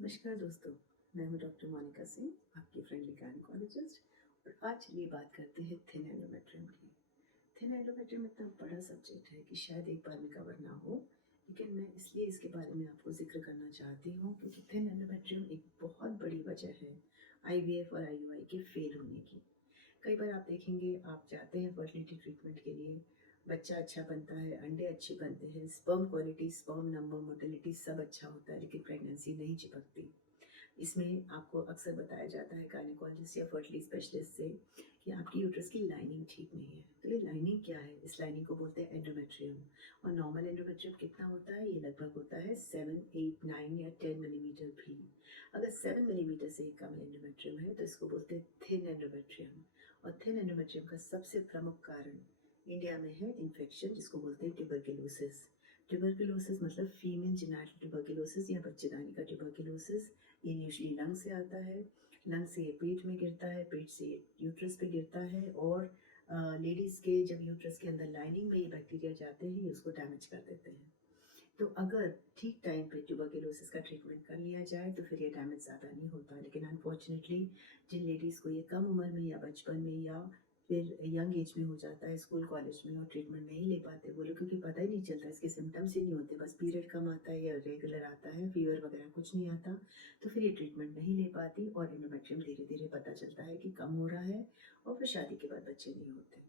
नमस्कार दोस्तों, मैं हूं डॉक्टर मोनिका सिंह, आपकी फ्रेंडली गायनेकोलॉजिस्ट। और आज चलिए बात करते हैं थिन एंडोमेट्रियम की। थिन एंडोमेट्रियम इतना बड़ा सब्जेक्ट है कि शायद एक बार में कवर ना हो, लेकिन मैं इसलिए इसके बारे में आपको जिक्र करना चाहती हूँ क्योंकि थिन एंडोमेट्रियम एक बहुत बड़ी वजह है आईवीएफ और आईयूआई के फेल होने की। कई बार आप देखेंगे, आप जाते हैं फर्टिलिटी ट्रीटमेंट के लिए, बच्चा अच्छा बनता है, अंडे अच्छे बनते हैं, sperm quality, sperm number, motility सब अच्छा होता है, लेकिन प्रेगनेंसी नहीं चिपकती। इसमें आपको अक्सर बताया जाता है गायनेकोलॉजिस्ट या फर्टिलिटी स्पेशलिस्ट से कि आपकी यूट्रस की लाइनिंग ठीक नहीं है। तो ये लाइनिंग क्या है? इस लाइनिंग को बोलते हैं एंडोमेट्रियम। और नॉर्मल एंडोमेट्रियम कितना होता है? ये लगभग होता है 7, 8, 9 या 10 मिलीमीटर भी। अगर 7 मिलीमीटर से कम एंडोमेट्रियम है तो इसको बोलते हैं थिन एंडोमेट्रियम। और थिन एंडोमेट्रियम का सबसे प्रमुख कारण इंडिया में है इन्फेक्शन, जिसको बोलते हैं ट्यूबरकुलोसिस। ट्यूबरकुलोसिस मतलब फीमेल जेनिटल ट्यूबरकुलोसिस या बच्चेदानी का ट्यूबरकुलोसिस। ये यूजुअली लंग से आता है, लंग से ये पेट में गिरता है, पेट से ये यूट्रस पे गिरता है। और लेडीज़ के जब यूट्रस के अंदर लाइनिंग में ये बैक्टीरिया जाते हैं, ये उसको डैमेज कर देते हैं। तो अगर ठीक टाइम पे ट्यूबरकुलोसिस का ट्रीटमेंट कर लिया जाए तो फिर ये डैमेज ज़्यादा नहीं होता। लेकिन अनफॉर्चुनेटली जिन लेडीज़ को ये कम उम्र में या बचपन में या फिर यंग एज में हो जाता है, स्कूल कॉलेज में, और ट्रीटमेंट नहीं ले पाते वो लोग, क्योंकि पता ही नहीं चलता, इसके सिम्टम्स ही नहीं होते, बस पीरियड कम आता है या रेगुलर आता है, फीवर वगैरह कुछ नहीं आता, तो फिर ये ट्रीटमेंट नहीं ले पाती और एंडोमेट्रियम धीरे धीरे पता चलता है कि कम हो रहा है और फिर शादी के बाद बच्चे नहीं होते।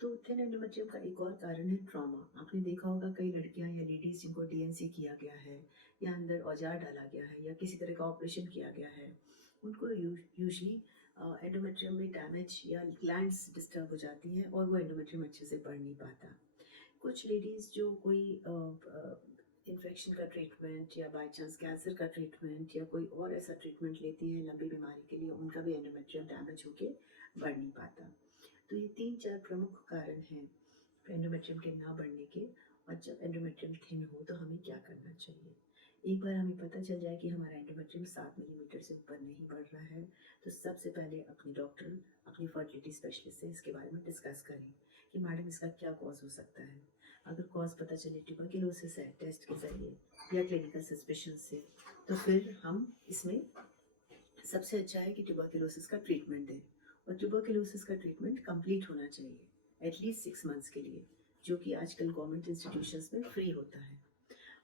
तो थिन एंडोमेट्रियम का एक और कारण है ट्रॉमा। आपने देखा होगा कई लड़कियां या लेडीज जिनको डीएनसी किया गया है या अंदर औजार डाला गया है या किसी तरह का ऑपरेशन किया गया है, उनको यूजली एंडोमेट्रियम में डैमेज या ग्लैंड्स डिस्टर्ब हो जाती हैं और वो एंडोमेट्रियम अच्छे से बढ़ नहीं पाता। कुछ लेडीज़ जो कोई इन्फेक्शन का ट्रीटमेंट या बाय चांस कैंसर का ट्रीटमेंट या कोई और ऐसा ट्रीटमेंट लेती हैं लंबी बीमारी के लिए, उनका भी एंडोमेट्रियम डैमेज होके बढ़ नहीं पाता। तो ये 3-4 प्रमुख कारण हैं एंडोमेट्रियम के ना बढ़ने के। और जब एंडोमेट्रियम थिन हो तो हमें क्या करना चाहिए? एक बार हमें पता चल जाए कि हमारा एंडोमेट्रियम 7 मिलीमीटर से ऊपर नहीं बढ़ रहा है, तो सबसे पहले अपने डॉक्टर, अपनी फर्टिलिटी स्पेशलिस्ट से इसके बारे में डिस्कस करें कि मैडम इसका क्या कॉज हो सकता है। अगर कॉज पता चले ट्यूबरकुलोसिस है टेस्ट के ज़रिए या क्लिनिकल सस्पिशन से, तो फिर हम इसमें सबसे अच्छा है कि ट्यूबरकुलोसिस का ट्रीटमेंट दें। और ट्यूबरकुलोसिस का ट्रीटमेंट कंप्लीट होना चाहिए एटलीस्ट 6 मंथ्स के लिए, जो कि आजकल गवर्नमेंट इंस्टीट्यूशंस में फ्री होता है।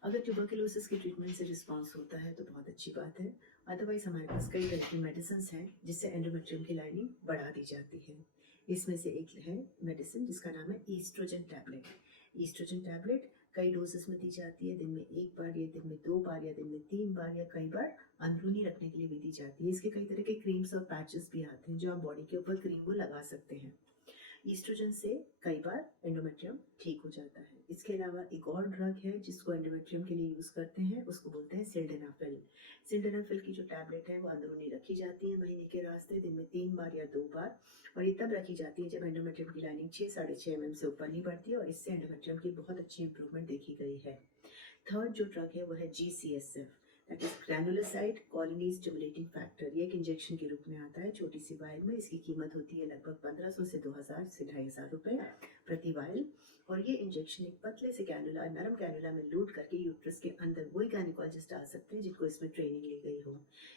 अगर ट्यूबरकुलोसिस के ट्रीटमेंट से रिस्पांस होता है तो बहुत अच्छी बात है। अदरवाइज हमारे पास कई तरह की मेडिसिन हैं जिससे एंडोमेट्रियम की लाइनिंग बढ़ा दी जाती है। इसमें से एक है मेडिसिन जिसका नाम है ईस्ट्रोजन टैबलेट। ईस्ट्रोजन टैबलेट कई डोजेस में दी जाती है, दिन में 1 बार या दिन में 2 बार या दिन में 3 बार या कई बार अंदरूनी रखने के लिए भी दी जाती है। इसके कई तरह के क्रीम्स और पैचेस भी आते हैं जो आप बॉडी के ऊपर क्रीम को लगा सकते हैं। ईस्ट्रोजन से कई बार एंडोमेट्रियम ठीक हो जाता है। इसके अलावा एक और ड्रग है जिसको एंडोमेट्रियम के लिए यूज़ करते हैं, उसको बोलते हैं सिल्डेनाफिल। सिल्डेनाफिल की जो टैबलेट है वो अंदरूनी रखी जाती है महीने के रास्ते, दिन में 3 बार या 2 बार। और ये तब रखी जाती है जब एंडोमेट्रियम की लाइनिंग 6-6.5 mm से ऊपर नहीं बढ़ती है, और इससे एंडोमेट्रियम की बहुत अच्छी इंप्रूवमेंट देखी गई है। थर्ड जो ड्रग है वो है GCSF, that is granulocyte colony stimulating factor. ये एक इंजेक्शन के रूप में आता है छोटी सी वायल में। इसकी कीमत होती है लगभग 1500 से 2000 से 2500 रुपए प्रति वायल। और ये इंजेक्शन एक पतले से कैनुला, नरम कैनुला में लूट करके यूट्रस के अंदर वही गायनेकोलॉजिस्ट डाल सकते हैं जिनको इसमें ट्रेनिंग ली गई हो।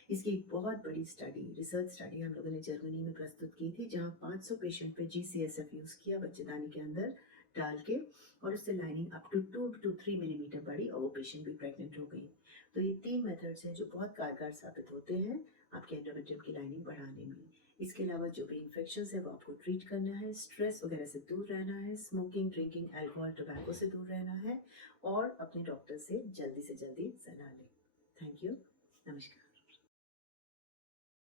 इसकी एक बहुत बड़ी स्टडी, रिसर्च स्टडी हम लोगों ने जर्मनी में प्रस्तुत की थी, जहाँ 500 पेशेंट पे GCSF यूज़ किया बच्चेदानी के अंदर डाल के, और उससे lining up to 2 to 3 millimetre बढ़ी और वो पेशेंट भी प्रेग्नेंट हो गई। तो ये 3 मेथड्स हैं जो बहुत कारगर साबित होते हैं आपके एंडोमेट्रियम की लाइनिंग बढ़ाने में। इसके अलावा जो भी इन्फेक्शंस है वो आपको ट्रीट करना है, स्ट्रेस वगैरह से दूर रहना है, स्मोकिंग, ड्रिंकिंग, अल्कोहल, टोबैको से दूर रहना है और अपने डॉक्टर से जल्दी सलाह लें। Thank you. नमस्कार।